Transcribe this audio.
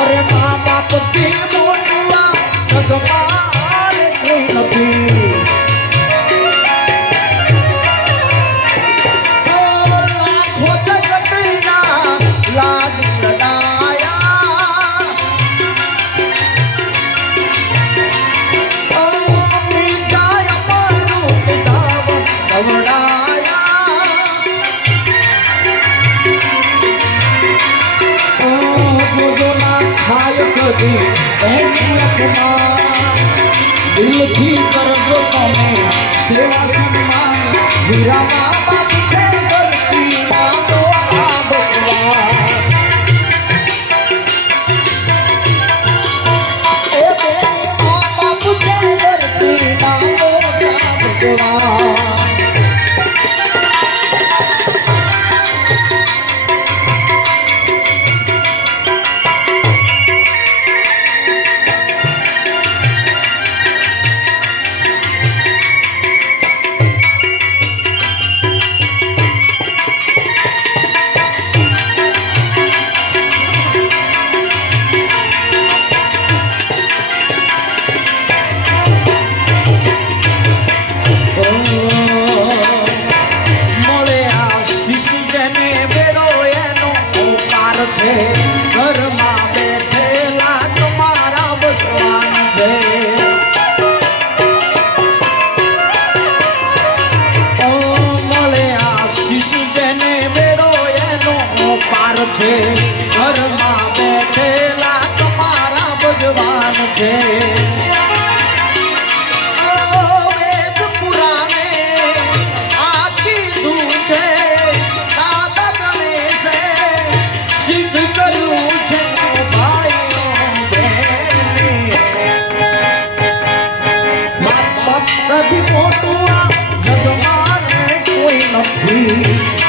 અરે મા બાપ થી મોટવા જગમારે કોઈ નથી. લાખો જગતના લાજ લડાયા મીઠાય મારું પિતાવ કવડાયા જોજો ના ખાય કદી એની અપમાન દિલથી કરજો તમે સેવા સન્માન વીરા મા બાપ છે ધરતી માં તો આ ભગવાન એ બેની મા બાપ છે ધરતી માં તો આ ભગવાન. ઘરમાં બેઠેલા તમારા ભગવાન છે. મળે આશીષ જેને બેડો એનો પાર છે. ઘરમાં બેઠેલા તમારા ભગવાન છે. વેદ પુરાણે આ કીધું છે દાદા ગણેશે શિષ કર્યું છે ભાઈઓ બેની. મા બાપ કદી મોટું જગમાં કોઈ નથી.